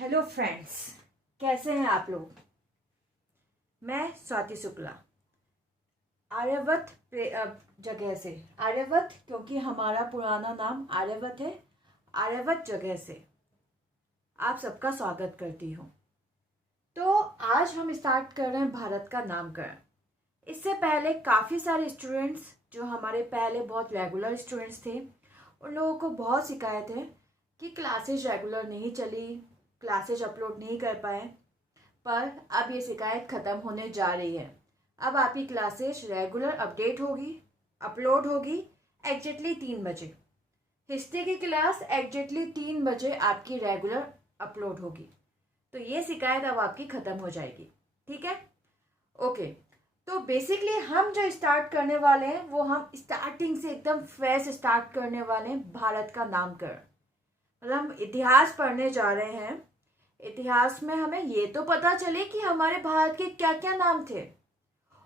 Hello friends, कैसे हैं आप लोग। मैं स्वाति शुक्ला आर्यवत जगह से। आर्यवत क्योंकि हमारा पुराना नाम आर्यवत है। आर्यवत जगह से आप सबका स्वागत करती हूँ। तो आज हम स्टार्ट कर रहे हैं भारत का नामकरण। इससे पहले काफ़ी सारे स्टूडेंट्स जो हमारे पहले बहुत रेगुलर स्टूडेंट्स थे, उन लोगों को बहुत शिकायत है कि क्लासेस रेगुलर नहीं चली, क्लासेस अपलोड नहीं कर पाए। पर अब ये शिकायत ख़त्म होने जा रही है। अब आपकी क्लासेस रेगुलर अपडेट होगी, अपलोड होगी एग्जैक्टली 3 बजे। हिस्ट्री की क्लास एग्जैक्टली 3 बजे आपकी रेगुलर अपलोड होगी। तो ये शिकायत अब आपकी ख़त्म हो जाएगी, ठीक है। ओके, तो बेसिकली हम जो स्टार्ट करने वाले हैं वो हम स्टार्टिंग से एकदम फ्रेश स्टार्ट करने वाले हैं। भारत का नामकरण मतलब हम इतिहास पढ़ने जा रहे हैं। इतिहास में हमें ये तो पता चले कि हमारे भारत के क्या क्या नाम थे,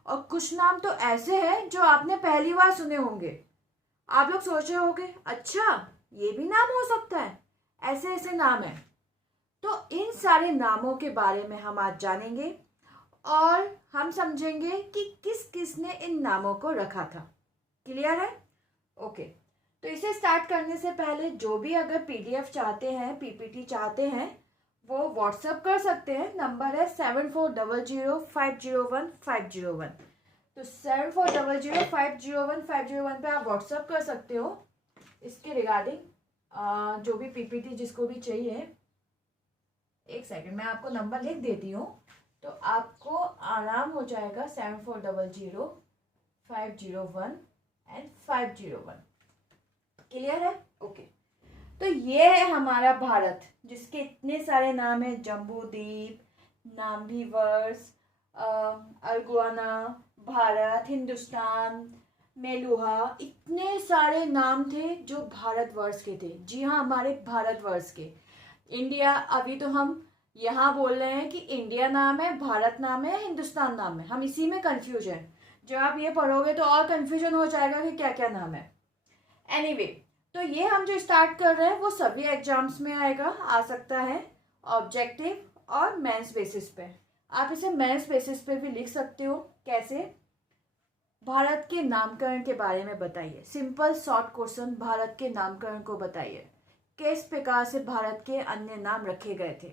और कुछ नाम तो ऐसे हैं जो आपने पहली बार सुने होंगे। आप लोग सोच रहे होंगे अच्छा ये भी नाम हो सकता है, ऐसे ऐसे नाम हैं। तो इन सारे नामों के बारे में हम आज जानेंगे और हम समझेंगे कि किस किस ने इन नामों को रखा था। क्लियर है? ओके, तो इसे स्टार्ट करने से पहले जो भी अगर पीडीएफ चाहते हैं, पीपीटी चाहते हैं, वो व्हाट्सअप कर सकते हैं। नंबर है 7400501501। तो 7400501501 पे आप व्हाट्सअप कर सकते हो इसके रिगार्डिंग जो भी पीपीटी जिसको भी चाहिए। एक सेकंड, मैं आपको नंबर लिख देती हूँ तो आपको आराम हो जाएगा। 7400501501। क्लियर है? ओके, तो ये है हमारा भारत जिसके इतने सारे नाम हैं। जम्बूद्वीप, नाम्बीवर्स, अर्गोना, भारत, हिंदुस्तान, मेलुहा, इतने सारे नाम थे जो भारतवर्ष के थे। जी हाँ, हमारे भारतवर्ष के। इंडिया, अभी तो हम यहाँ बोल रहे हैं कि इंडिया नाम है, भारत नाम है, हिंदुस्तान नाम है। हम इसी में कंफ्यूज हैं। जब आप ये पढ़ोगे तो और कंफ्यूजन हो जाएगा कि क्या क्या नाम है। एनीवे, तो ये हम जो स्टार्ट कर रहे हैं वो सभी एग्जाम्स में आएगा, आ सकता है ऑब्जेक्टिव और मेंस बेसिस पे। आप इसे मेंस बेसिस पे भी लिख सकते हो। कैसे? भारत के नामकरण के बारे में बताइए। सिंपल शॉर्ट क्वेश्चन, भारत के नामकरण को बताइए, किस प्रकार से भारत के अन्य नाम रखे गए थे।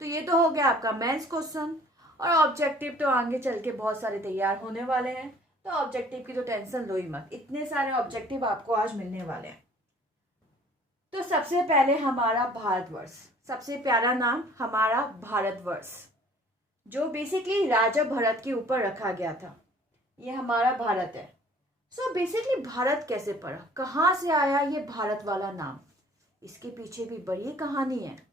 तो ये तो हो गया आपका मेंस क्वेश्चन। और ऑब्जेक्टिव तो आगे चल के बहुत सारे तैयार होने वाले हैं, तो ऑब्जेक्टिव की तो टेंशन लो ही मत, इतने सारे ऑब्जेक्टिव आपको आज मिलने वाले हैं। तो सबसे पहले हमारा भारतवर्ष, सबसे प्यारा नाम हमारा भारतवर्ष, जो बेसिकली राजा भरत के ऊपर रखा गया था। ये हमारा भारत है। सो बेसिकली भारत कैसे पड़ा, कहाँ से आया ये भारत वाला नाम, इसके पीछे भी बड़ी कहानी है।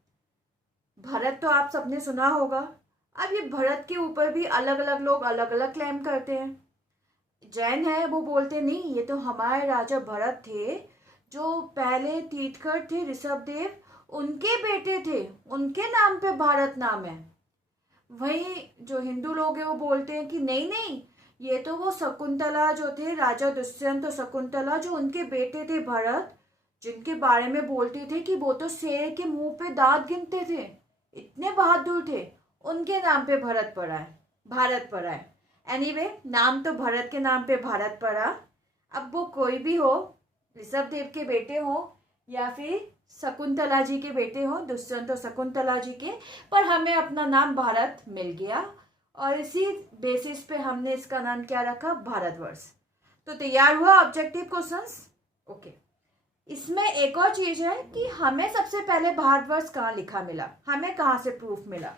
भारत तो आप सबने सुना होगा। अब ये भारत के ऊपर भी अलग अलग लोग अलग अलग क्लेम करते हैं। जैन है, वो बोलते नहीं ये तो हमारे राजा भरत थे, जो पहले तीर्थकर थे ऋषभदेव, उनके बेटे थे, उनके नाम पे भारत नाम है। वहीं जो हिंदू लोग हैं वो बोलते हैं कि नहीं नहीं, ये तो वो शकुंतला जो थे, राजा दुष्यंत और शकुंतला जो उनके बेटे थे भरत, जिनके बारे में बोलते थे कि वो तो शेर के मुंह पे दांत गिनते थे, इतने बहादुर थे, उनके नाम पे भारत पड़ा है, भारत पड़ा है। एनीवे, नाम तो भरत के नाम पे भारत पड़ा। अब वो कोई भी हो, ऋषभदेव के बेटे हो या फिर शकुंतला जी के बेटे हो, दुष्यंत और शकुंतला जी के, पर हमें अपना नाम भारत मिल गया और इसी बेसिस पे हमने इसका नाम क्या रखा, भारतवर्ष। तो तैयार हुआ ऑब्जेक्टिव क्वेश्चंस। ओके, इसमें एक और चीज है कि हमें सबसे पहले भारतवर्ष कहाँ लिखा मिला, हमें कहाँ से प्रूफ मिला।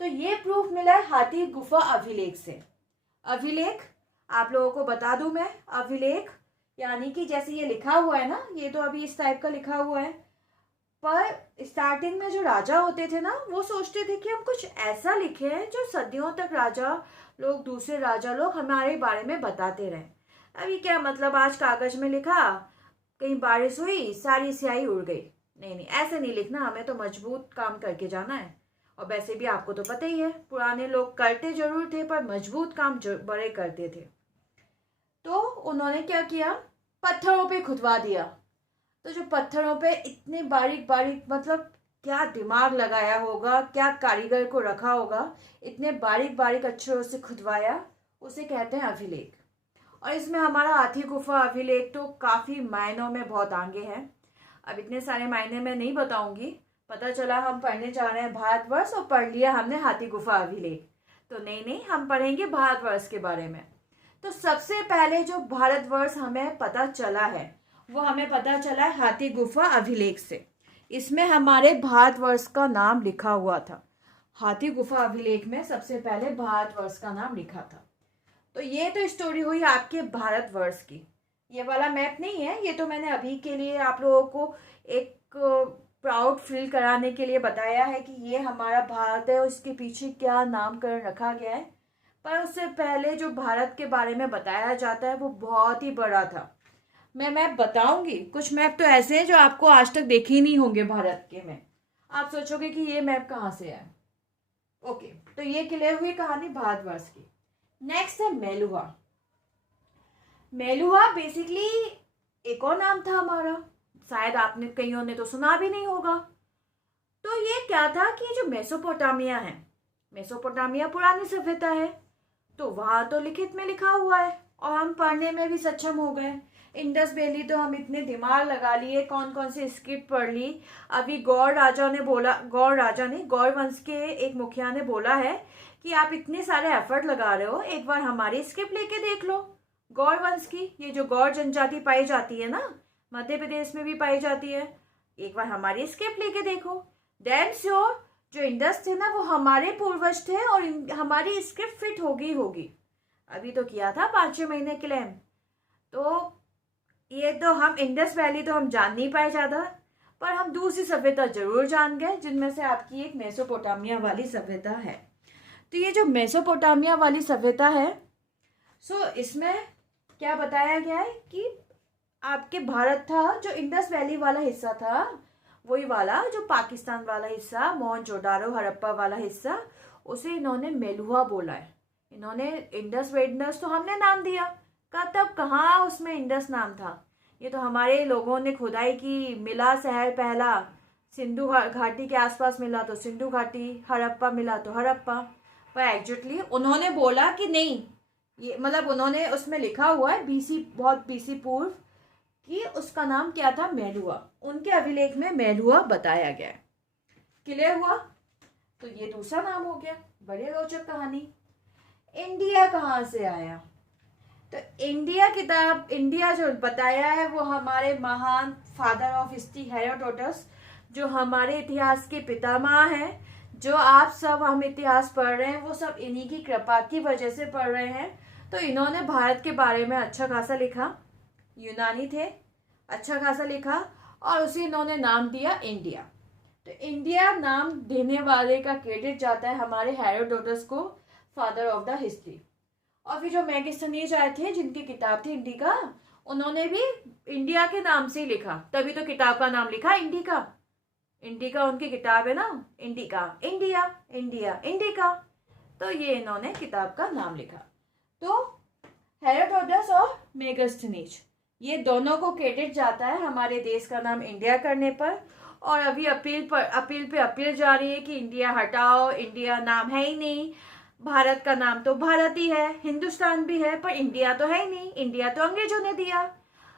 तो ये प्रूफ मिला है हाथी गुफा अभिलेख से। अभिलेख आप लोगों को बता दूं मैं, अभिलेख यानी कि जैसे ये लिखा हुआ है ना, ये तो अभी इस टाइप का लिखा हुआ है, पर स्टार्टिंग में जो राजा होते थे ना, वो सोचते थे कि हम कुछ ऐसा लिखे हैं जो सदियों तक राजा लोग, दूसरे राजा लोग हमारे बारे में बताते रहे। अभी क्या मतलब, आज कागज में लिखा, कहीं बारिश हुई, सारी स्याही उड़ गई। नहीं नहीं, ऐसे नहीं लिखना, हमें तो मजबूत काम करके जाना है। और वैसे भी आपको तो पता ही है, पुराने लोग करते जरूर थे पर मजबूत काम बड़े करते थे। तो उन्होंने क्या किया, पत्थरों पे खुदवा दिया। तो जो पत्थरों पे इतने बारीक बारीक मतलब क्या दिमाग लगाया होगा, क्या कारीगर को रखा होगा, इतने बारीक बारीक अक्षरों से खुदवाया, उसे कहते हैं अभिलेख। और इसमें हमारा हाथी गुफा अभिलेख तो काफ़ी मायनों में बहुत आगे है। अब इतने सारे मायने मैं नहीं बताऊंगी, पता चला हम पढ़ने जा रहे हैं भारतवर्ष और पढ़ लिया हमने हाथी गुफा अभिलेख। तो नहीं नहीं, हम पढ़ेंगे भारतवर्ष के बारे में। तो सबसे पहले जो भारतवर्ष हमें पता चला है वो हमें पता चला है हाथी गुफा अभिलेख से। इसमें हमारे भारतवर्ष का नाम लिखा हुआ था। हाथी गुफा अभिलेख में सबसे पहले भारतवर्ष का नाम लिखा था। तो ये तो स्टोरी हुई आपके भारतवर्ष की। ये वाला मैप नहीं है, ये तो मैंने अभी के लिए आप लोगों को एक प्राउड फील कराने के लिए बताया है कि ये हमारा भारत है और इसके पीछे क्या नामकरण रखा गया है। पर उससे पहले जो भारत के बारे में बताया जाता है वो बहुत ही बड़ा था। मैं मैप बताऊंगी, कुछ मैप तो ऐसे हैं जो आपको आज तक देखे ही नहीं होंगे भारत के में। आप सोचोगे कि ये मैप कहाँ से है। ओके, तो ये क्लियर हुई कहानी भारतवर्ष की। नेक्स्ट है मेलुहा। मेलुहा बेसिकली एक और नाम था हमारा, शायद आपने कईयों ने तो सुना भी नहीं होगा। तो ये क्या था कि जो मेसोपोटामिया है, मेसोपोटामिया पुरानी सभ्यता है, तो वहां तो लिखित में लिखा हुआ है और हम पढ़ने में भी सक्षम हो गए। इंडस वैली तो हम इतने दिमाग लगा लिए, कौन कौन सी स्क्रिप्ट पढ़ ली। अभी गौड़ राजा ने बोला, गौड़ राजा ने, गौड़ वंश के एक मुखिया ने बोला है कि आप इतने सारे एफर्ट लगा रहे हो, एक बार हमारी स्क्रिप्ट लेके देख लो गौड़ वंश की। ये जो गौड़ जनजाति पाई जाती है ना, मध्य प्रदेश में भी पाई जाती है, एक बार हमारी स्क्रिप्ट लेके देखो। डैम श्योर जो इंडस थे ना वो हमारे पूर्वज थे और हमारी स्क्रिप्ट फिट होगी। अभी तो किया था 5-6 महीने क्लेम। तो ये तो हम इंडस वैली तो हम जान नहीं पाए ज़्यादा, पर हम दूसरी सभ्यता जरूर जान गए, जिनमें से आपकी एक मेसोपोटामिया वाली सभ्यता है। तो ये जो मेसोपोटामिया वाली सभ्यता है, सो इसमें क्या बताया गया है कि आपके भारत था, जो इंडस वैली वाला हिस्सा था, वही वाला जो पाकिस्तान वाला हिस्सा, मोहनजोदारो हड़प्पा वाला हिस्सा, उसे इन्होंने मेलुहा बोला है। इन्होंने इंडस वेडनस तो हमने नाम दिया का, तब कहाँ उसमें इंडस नाम था। ये तो हमारे लोगों ने खुदाई की, मिला शहर पहला सिंधु घाटी के आसपास मिला तो सिंधु घाटी, हड़प्पा मिला तो हड़प्पा। पर एग्जैक्टली उन्होंने बोला कि नहीं, ये मतलब उन्होंने उसमें लिखा हुआ है बीसी, बहुत बीसी पूर्व, कि उसका नाम क्या था, मेलुहा। उनके अभिलेख में मेलुहा बताया गया है। क्लियर हुआ? तो ये दूसरा नाम हो गया। बड़ी रोचक कहानी। इंडिया कहाँ से आया? तो इंडिया किताब, इंडिया जो बताया है वो हमारे महान फादर ऑफ हिस्ट्री हेरोडोटस, जो हमारे इतिहास के पितामह हैं, जो आप सब हम इतिहास पढ़ रहे हैं वो सब इन्हीं की कृपा की वजह से पढ़ रहे हैं। तो इन्होंने भारत के बारे में अच्छा खासा लिखा, यूनानी थे, अच्छा खासा लिखा और उसे इन्होंने नाम दिया इंडिया। तो इंडिया नाम देने वाले का क्रेडिट जाता है हमारे हेरोडोटस को, फादर ऑफ द हिस्ट्री। और फिर जो मैगस्थनीज आए थे जिनकी किताब थी इंडिका, उन्होंने भी इंडिया के नाम से ही लिखा, तभी तो किताब का नाम लिखा इंडिका। इंडिका उनकी किताब है ना, इंडिका, इंडिया, इंडिया, इंडिका। तो ये इन्होंने किताब का नाम लिखा। तो हेरोडोटस और मैगस्थनीज, ये दोनों को क्रेडिट जाता है हमारे देश का नाम इंडिया करने पर। और अभी अपील जा रही है कि इंडिया हटाओ, इंडिया नाम है ही नहीं, भारत का नाम तो भारत ही है, हिंदुस्तान भी है, पर इंडिया तो है ही नहीं, इंडिया तो अंग्रेजों ने दिया।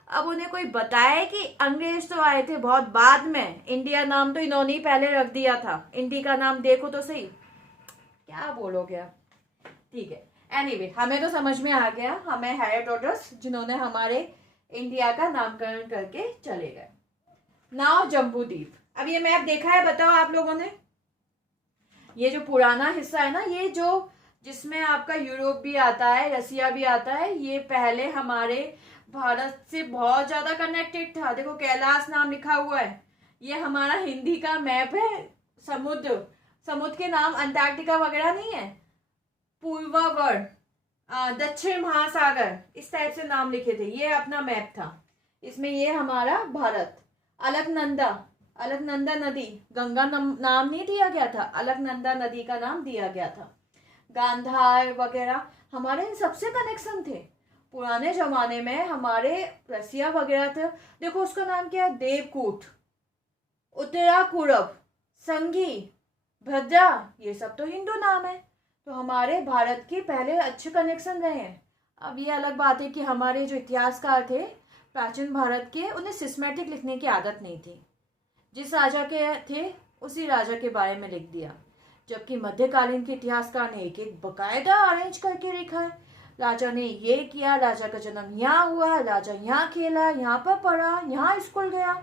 अब उन्हें कोई बताए कि अंग्रेज तो आए थे बहुत बाद में, इंडिया नाम तो इन्होंने ही पहले रख दिया था, इंडिया का नाम देखो तो सही। क्या बोलोगे आप? ठीक है, एनीवे हमें तो समझ में आ गया, हमें हेरोडोटस जिन्होंने हमारे इंडिया का नामकरण करके चले गए। नाउ जम्बू द्वीप। अब ये मैप देखा है, बताओ आप लोगों ने? ये जो पुराना हिस्सा है ना, ये जो जिसमें आपका यूरोप भी आता है, रसिया भी आता है, ये पहले हमारे भारत से बहुत ज्यादा कनेक्टेड था। देखो कैलाश नाम लिखा हुआ है, ये हमारा हिंदी का मैप है। समुद्र के नाम अंटार्कटिका वगैरह नहीं है, पूर्वावर, दक्षिण महासागर, इस टाइप से नाम लिखे थे। ये अपना मैप था, इसमें ये हमारा भारत। अलकनंदा नदी, गंगा नाम नहीं दिया गया था, अलकनंदा नदी का नाम दिया गया था। गांधार वगैरह हमारे इन सबसे कनेक्शन थे पुराने जमाने में। हमारे रसिया वगैरह थे, देखो उसका नाम क्या है, देवकूट, उत्तराकुरब, संगी, भद्रा, ये सब तो हिंदू नाम है। तो हमारे भारत के पहले अच्छे कनेक्शन रहे हैं। अब ये अलग बात है कि हमारे जो इतिहासकार थे प्राचीन भारत के, उन्हें सिस्मेटिक लिखने की आदत नहीं थी। जिस राजा के थे उसी राजा के बारे में लिख दिया, जबकि मध्यकालीन के इतिहासकार ने एक एक बकायदा अरेंज करके लिखा है। राजा ने ये किया, राजा का जन्म यहाँ हुआ, राजा यहाँ खेला, यहाँ पर पढ़ा, यहाँ स्कूल गया।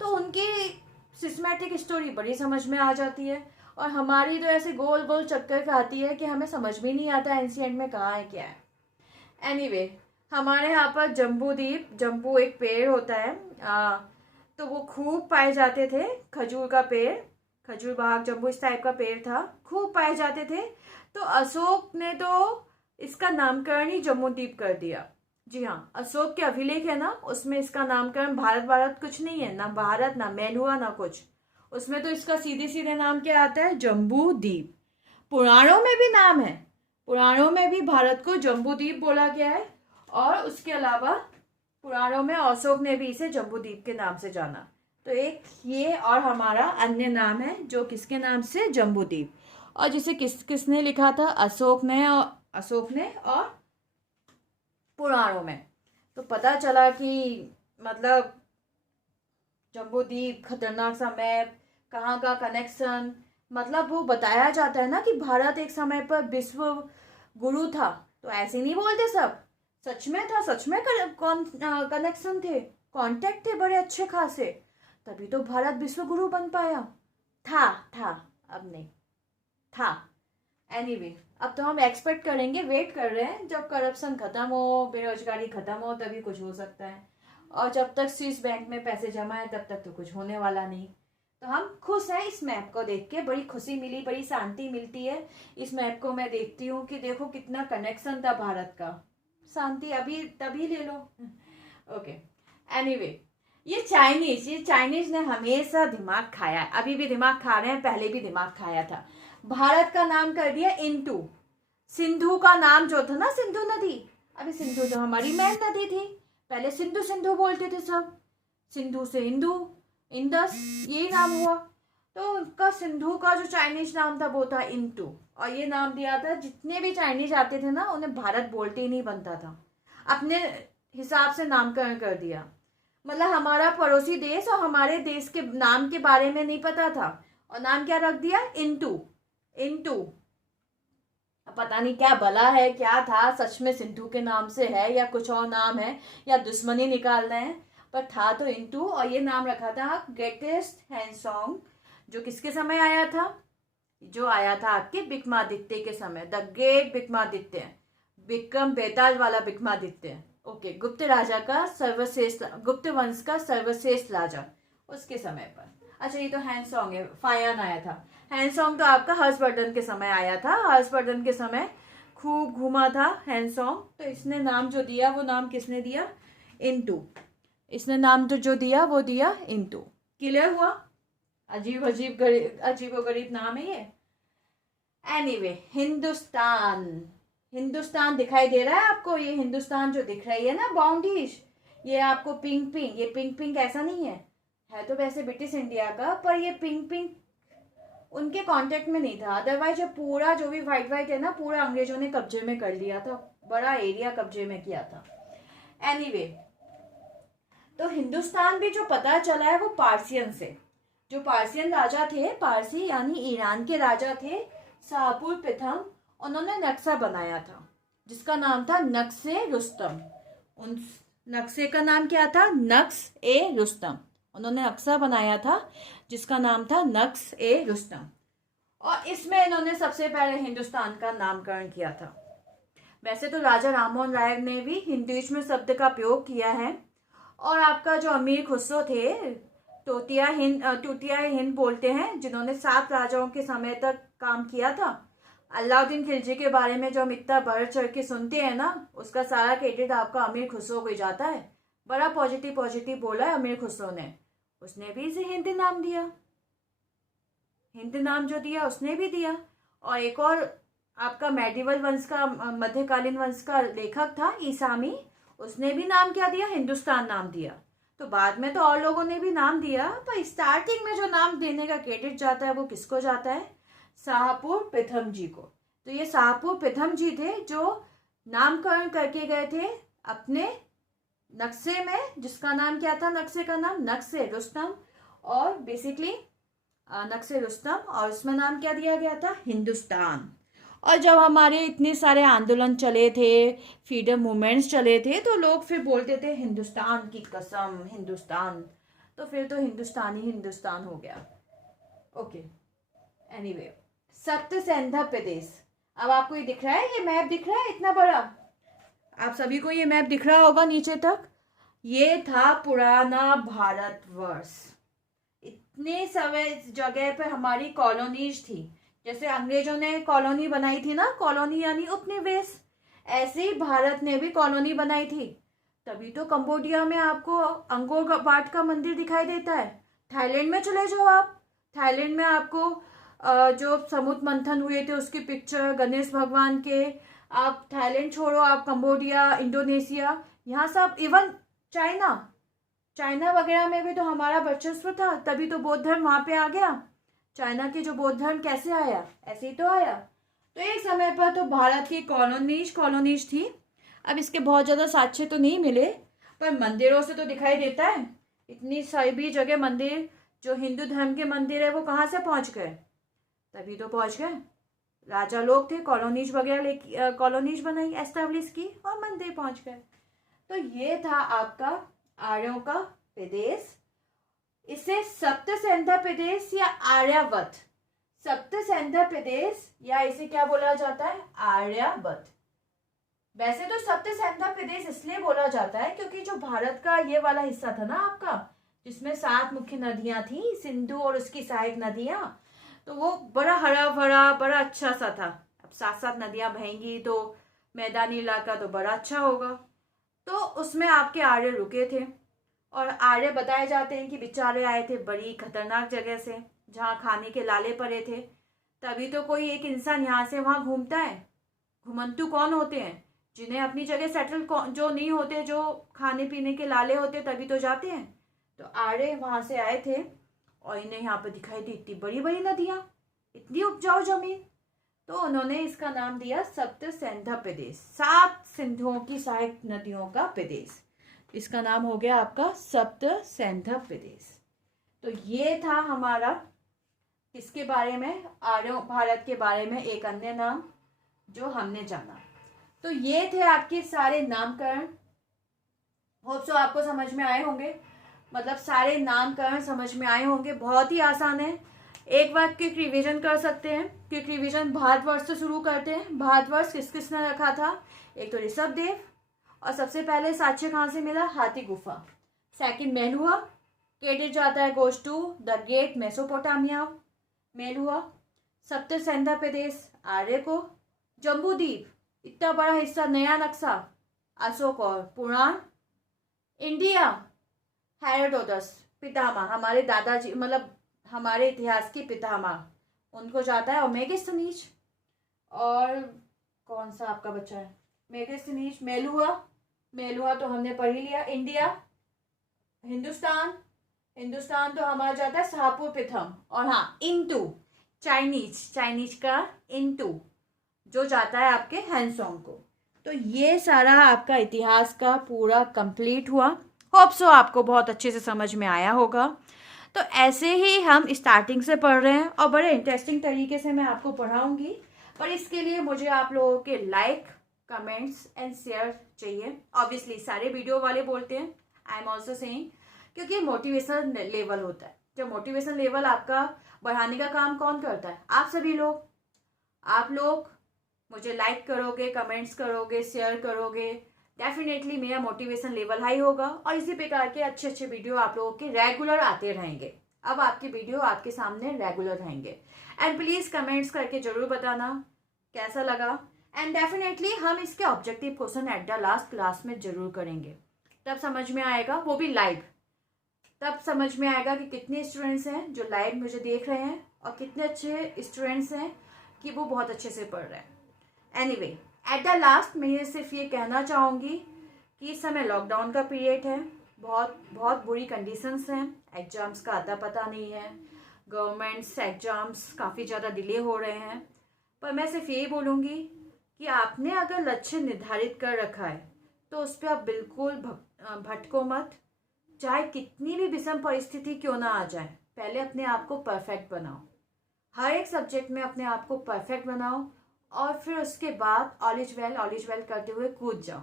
तो उनकी सिस्मेटिक स्टोरी बड़ी समझ में आ जाती है, और हमारी तो ऐसे गोल गोल चक्कर खाती है कि हमें समझ भी नहीं आता एंशिएंट में कहाँ है क्या है। एनीवे, हमारे यहाँ पर जम्बू द्वीप, जम्बू एक पेड़ होता है, तो वो खूब पाए जाते थे। खजूर का पेड़, खजूर बाग जम्बू इस टाइप का पेड़ था, खूब पाए जाते थे। तो अशोक ने तो इसका नामकरण ही जम्बू द्वीप कर दिया। जी हाँ, अशोक के अभिलेख है ना, उसमें इसका नामकरण भारत भारत कुछ नहीं है, ना भारत, ना मेलुआ, ना कुछ। उसमें तो इसका सीधे सीधे नाम क्या आता है, जम्बू द्वीप। पुराणों में भी नाम है, पुराणों में भी भारत को जम्बू द्वीप बोला गया है, और उसके अलावा पुराणों में अशोक ने भी इसे जम्बू द्वीप के नाम से जाना। तो एक ये और हमारा अन्य नाम है जो किसके नाम से, जम्बू द्वीप। और जिसे किसने लिखा था, अशोक ने और पुराणों में। तो पता चला कि मतलब जम्बू द्वीप, खतरनाक सा मैप, कहाँ का कनेक्शन, मतलब वो बताया जाता है ना कि भारत एक समय पर विश्व गुरु था। तो ऐसे नहीं बोलते सब, सच में था, सच में कनेक्शन थे, कांटेक्ट थे बड़े अच्छे खासे, तभी तो भारत विश्व गुरु बन पाया। था, अब नहीं था। एनीवे, अब तो हम एक्सपेक्ट करेंगे, वेट कर रहे हैं, जब करप्शन खत्म हो, बेरोजगारी खत्म हो, तभी कुछ हो सकता है। और जब तक स्विस बैंक में पैसे जमा है तब तक तो कुछ होने वाला नहीं। तो हम खुश हैं इस मैप को देख के, बड़ी खुशी मिली, बड़ी शांति मिलती है इस मैप को मैं देखती हूँ कि देखो कितना कनेक्शन था भारत का। शांति अभी तभी ले लो। ओके, एनीवे, ये चाइनीज ने हमेशा दिमाग खाया है, अभी भी दिमाग खा रहे हैं, पहले भी दिमाग खाया था। भारत का नाम कर दिया इनटू। सिंधु का नाम जो था ना, सिंधु नदी, अभी सिंधु तो हमारी मेन नदी थी, पहले सिंधु सिंधु बोलते थे सब, सिंधु से हिंदू, इंडस, यही नाम हुआ। तो उनका सिंधु का जो चाइनीज नाम था वो था इनटू, और ये नाम दिया था, जितने भी चाइनीज आते थे ना उन्हें भारत बोलते ही नहीं बनता था, अपने हिसाब से नामकरण कर दिया। मतलब हमारा पड़ोसी देश और हमारे देश के नाम के बारे में नहीं पता था, और नाम क्या रख दिया, इनटू। पता नहीं क्या भला है, क्या था, सच में सिंधु के नाम से है या कुछ और नाम है, या दुश्मनी निकाल रहे हैं, पर था तो इनटू। और ये नाम रखा था ग्रेटेस्ट हैंसोंग, जो किसके समय आया था, जो आया था आपके विक्रमादित्य के समय, द ग्रेट विक्रमादित्य, विक्रम बेताल वाला विक्रमादित्य। ओके, गुप्त राजा का सर्वश्रेष्ठ, गुप्त वंश का सर्वश्रेष्ठ राजा, उसके समय पर। अच्छा, ये तो हैंसोंग है, फायान आया था। हैंसोंग तो आपका हर्षवर्धन के समय आया था, हर्षवर्धन के समय खूब घूमा था हैंसोंग। तो इसने नाम जो दिया वो नाम किसने दिया, इनटू। इसने नाम तो जो दिया वो दिया इनटू। क्लियर हुआ, अजीब अजीब गरीब नाम है ये। एनीवे, हिंदुस्तान दिखाई दे रहा है आपको, ये हिंदुस्तान जो दिख रही है ना बाउंड्रीज, ये आपको पिंक पिंक, ये पिंक पिंक ऐसा नहीं है तो वैसे ब्रिटिश इंडिया का, पर ये पिंक पिंक उनके कांटेक्ट में नहीं था। अदरवाइज ये पूरा जो भी व्हाइट व्हाइट है ना, पूरा अंग्रेजों ने कब्जे में कर लिया था, बड़ा एरिया कब्जे में किया था। एनीवे, तो हिंदुस्तान भी जो पता चला है वो पार्सियन से, जो पार्सियन राजा थे, पारसी यानी ईरान के राजा थे, शाहपुर प्रथम, उन्होंने नक्शा बनाया था जिसका नाम था नक्शे रुस्तम। उन नक्शे का नाम क्या था, नक्श ए रुस्तम। उन्होंने नक्शा बनाया था जिसका नाम था नक्श ए रुस्तम, और इसमें इन्होंने सबसे पहले हिंदुस्तान का नामकरण किया था। वैसे तो राजा राममोहन राय ने भी हिंदुइज्म शब्द का प्रयोग किया है, और आपका जो अमीर खुसरो थे, टूटिया हिंद बोलते हैं, जिन्होंने 7 राजाओं के समय तक काम किया था। अलाउद्दीन खिलजी के बारे में जो हम इतना बढ़ चढ़ के सुनते हैं ना, उसका सारा क्रेडिट आपका अमीर खुसरो को ही जाता है। बड़ा पॉजिटिव बोला है अमीर खुसरो ने, उसने भी इसे हिंद नाम दिया, हिंद नाम जो दिया उसने भी दिया। और एक और आपका मेडिवल वंश का, मध्यकालीन वंश का लेखक था ईसामी, उसने भी नाम क्या दिया, हिंदुस्तान नाम दिया। तो बाद में तो और लोगों ने भी नाम दिया, पर स्टार्टिंग में जो नाम देने का क्रेडिट जाता है वो किसको जाता है? शाहपुर प्रथम जी को। तो ये शाहपुर प्रथम जी थे जो नामकरण करके गए थे अपने नक्शे में, जिसका नाम क्या था? नक्शे का नाम नक्शे रुस्तम, और बेसिकली नक्शे रुस्तम, और उसमें नाम क्या दिया गया था? हिंदुस्तान। और जब हमारे इतने सारे आंदोलन चले थे, फ्रीडम मूवमेंट्स चले थे, तो लोग फिर बोलते थे हिंदुस्तान की कसम हिंदुस्तान, तो फिर तो हिंदुस्तान ही हिंदुस्तान हो गया। ओके, एनीवे, सप्त सेंधा प्रदेश। अब आपको ये दिख रहा है, ये मैप दिख रहा है इतना बड़ा, आप सभी को ये मैप दिख रहा होगा नीचे तक। ये था पुराना भारतवर्ष। इतने सारे जगह पे हमारी कॉलोनीज थी, जैसे अंग्रेजों ने कॉलोनी बनाई थी ना, कॉलोनी यानी उपनिवेश, ऐसे ही भारत ने भी कॉलोनी बनाई थी। तभी तो कंबोडिया में आपको अंगोर वाट का मंदिर दिखाई देता है। थाईलैंड में चले जाओ आप, थाईलैंड में आपको जो समुद्र मंथन हुए थे उसकी पिक्चर, गणेश भगवान के, आप थाईलैंड छोड़ो, आप कंबोडिया, इंडोनेशिया, यहाँ सब, इवन चाइना वगैरह में भी तो हमारा वर्चस्व था, तभी तो बौद्ध धर्म वहाँ पे आ गया। चाइना की जो बौद्ध धर्म कैसे आया? ऐसे ही तो आया। तो एक समय पर तो भारत की कॉलोनीज थी। अब इसके बहुत ज़्यादा साक्ष्य तो नहीं मिले, पर मंदिरों से तो दिखाई देता है। इतनी सारी जगह मंदिर, जो हिंदू धर्म के मंदिर है वो कहाँ से पहुँच गए? तभी तो पहुँच गए, राजा लोग थे, कॉलोनीज वगैरह कॉलोनीज बनाई, एस्टेब्लिश की, और मंदिर पहुँच गए। तो ये था आपका आर्यों का प्रदेश। इसे सप्त सेंधा प्रदेश या आर्यावत, सप्त सेंधा प्रदेश, या इसे क्या बोला जाता है? आर्यावत। वैसे तो सप्त सेंधा प्रदेश इसलिए बोला जाता है क्योंकि जो भारत का ये वाला हिस्सा था ना आपका, जिसमें 7 मुख्य नदियां थी, सिंधु और उसकी सहायक नदियां, तो वो बड़ा हरा भरा, बड़ा अच्छा सा था। अब 7 नदियां बहेंगी तो मैदानी इलाका तो बड़ा अच्छा होगा। तो उसमें आपके आर्य रुके थे, और आर्य बताए जाते हैं कि बेचारे आए थे बड़ी खतरनाक जगह से, जहाँ खाने के लाले पड़े थे। तभी तो कोई एक इंसान यहाँ से वहाँ घूमता है। घुमंतु कौन होते हैं? जिन्हें अपनी जगह सेटल जो नहीं होते, जो खाने पीने के लाले होते, तभी तो जाते हैं। तो आर्य वहाँ से आए थे, और इन्हें यहाँ पर दिखाई दी इतनी बड़ी बड़ी नदियाँ, इतनी उपजाऊ जमीन, तो उन्होंने इसका नाम दिया सप्त सेंधा प्रदेश, 7 सिंधुओं की सहायक नदियों का प्रदेश। इसका नाम हो गया आपका सप्त सेंधा प्रदेश। तो ये था हमारा किसके बारे में? आर्य भारत के बारे में एक अन्य नाम जो हमने जाना। तो ये थे आपके सारे नामकरण। होप सो आपको समझ में आए होंगे, मतलब सारे नामकरण समझ में आए होंगे। बहुत ही आसान है, एक बार क्विक रिवीजन कर सकते हैं। क्विक रिवीजन भारतवर्ष से शुरू करते हैं। भारतवर्ष किस किसने रखा था? एक तो ऋषभदेव, और सबसे पहले साक्ष्य कहाँ से मिला? हाथी गुफा। सेकंड मेलुआ, क्रेडिट जाता है goes to the great Mesopotamia, Meluhha. सप्त सेंधा प्रदेश आर्य को। जम्बूद्वीप, इतना बड़ा हिस्सा, नया नक्शा, अशोक और पुराण। इंडिया, हेरोडोटस, पितामह, हमारे दादाजी, मतलब हमारे इतिहास के पितामह, उनको जाता है। और मेगास्थनीज, और कौन सा आपका बच्चा है? मेगास्थनीज, मेलुआ तो हमने पढ़ ही लिया। इंडिया, हिंदुस्तान तो हमारा जाता है शाहपुर प्रथम। और हाँ, इनटू चाइनीज का इनटू जो जाता है आपके हैंसोंग को। तो ये सारा आपका इतिहास का पूरा कंप्लीट हुआ। होप सो आपको बहुत अच्छे से समझ में आया होगा। तो ऐसे ही हम स्टार्टिंग से पढ़ रहे हैं, और बड़े इंटरेस्टिंग तरीके से मैं आपको पढ़ाऊंगी, पर इसके लिए मुझे आप लोगों के लाइक, कमेंट्स एंड शेयर चाहिए। ऑब्वियसली सारे वीडियो वाले बोलते हैं, आई एम ऑल्सो सेइंग, क्योंकि मोटिवेशन लेवल होता है। जो मोटिवेशन लेवल आपका बढ़ाने का काम कौन करता है? आप सभी लोग। आप लोग मुझे लाइक करोगे, कमेंट्स करोगे, शेयर करोगे, डेफिनेटली मेरा मोटिवेशन लेवल हाई होगा, और इसी प्रकार के अच्छे अच्छे वीडियो आप लोगों के रेगुलर आते रहेंगे। अब आपके वीडियो आपके सामने रेगुलर रहेंगे। एंड प्लीज़ कमेंट्स करके ज़रूर बताना कैसा लगा। एंड डेफिनेटली हम इसके objective question at the last class में ज़रूर करेंगे, तब समझ में आएगा, वो भी लाइव। तब समझ में आएगा कि कितने स्टूडेंट्स हैं जो लाइव मुझे देख रहे हैं, और कितने अच्छे स्टूडेंट्स हैं कि वो बहुत अच्छे से पढ़ रहे हैं। एनीवे, एट द लास्ट मैं ये सिर्फ ये कहना चाहूँगी कि इस समय लॉकडाउन का पीरियड है, बहुत बहुत बुरी कंडीशंस हैं, एग्ज़ाम्स का अता पता नहीं है, गवर्नमेंट्स एग्ज़ाम्स काफ़ी ज़्यादा डिले हो रहे हैं। पर मैं सिर्फ यही बोलूँगी कि आपने अगर लक्ष्य निर्धारित कर रखा है तो उस पर आप बिल्कुल भटको मत, चाहे कितनी भी विषम परिस्थिति क्यों ना आ जाए। पहले अपने आप को परफेक्ट बनाओ, हर एक सब्जेक्ट में अपने आप को परफेक्ट बनाओ, और फिर उसके बाद ऑल इज वेल करते हुए कूद जाओ।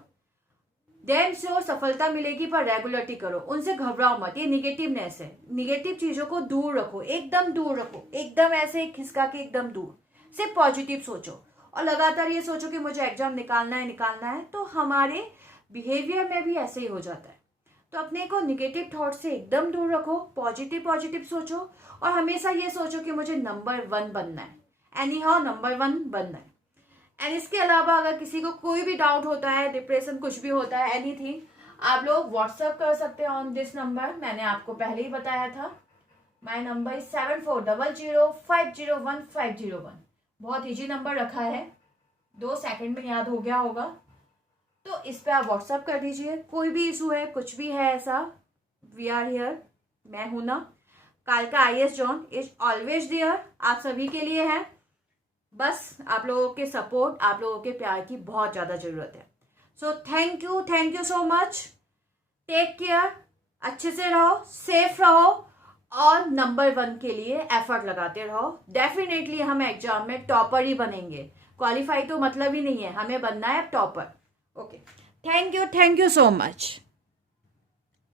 डैम श्योर सफलता मिलेगी, पर रेगुलरिटी करो, उनसे घबराओ मत। ये निगेटिवनेस है, निगेटिव चीजों को दूर रखो, एकदम दूर रखो, एकदम ऐसे खिसका के एकदम दूर। सिर्फ पॉजिटिव सोचो और लगातार ये सोचो कि मुझे एग्जाम निकालना है, तो हमारे बिहेवियर में भी ऐसे ही हो जाता है। तो अपने को निगेटिव थॉट से एकदम दूर रखो, पॉजिटिव सोचो, और हमेशा ये सोचो कि मुझे नंबर 1 बनना है, एनी हाउ नंबर 1 बनना है। एंड इसके अलावा अगर किसी को कोई भी डाउट होता है, डिप्रेशन कुछ भी होता है, एनीथिंग, आप लोग व्हाट्सएप कर सकते हैं ऑन दिस नंबर। मैंने आपको पहले ही बताया था, माय नंबर इज 7400501501। बहुत इजी नंबर रखा है, 2 सेकंड में याद हो गया होगा। तो इस पे आप व्हाट्सएप कर दीजिए, कोई भी इशू है, कुछ भी है ऐसा, वी आर हियर, मैं हूं ना। कालका IAS John is always there, आप सभी के लिए है। बस आप लोगों के सपोर्ट, आप लोगों के प्यार की बहुत ज़्यादा ज़रूरत है। So thank you so much, take care, अच्छे से रहो, सेफ रहो, और नंबर 1 के लिए एफर्ट लगाते रहो। डेफिनेटली हम एग्जाम में टॉपर ही बनेंगे, क्वालिफाई तो मतलब ही नहीं है, हमें बनना है topper. Okay, thank you so much.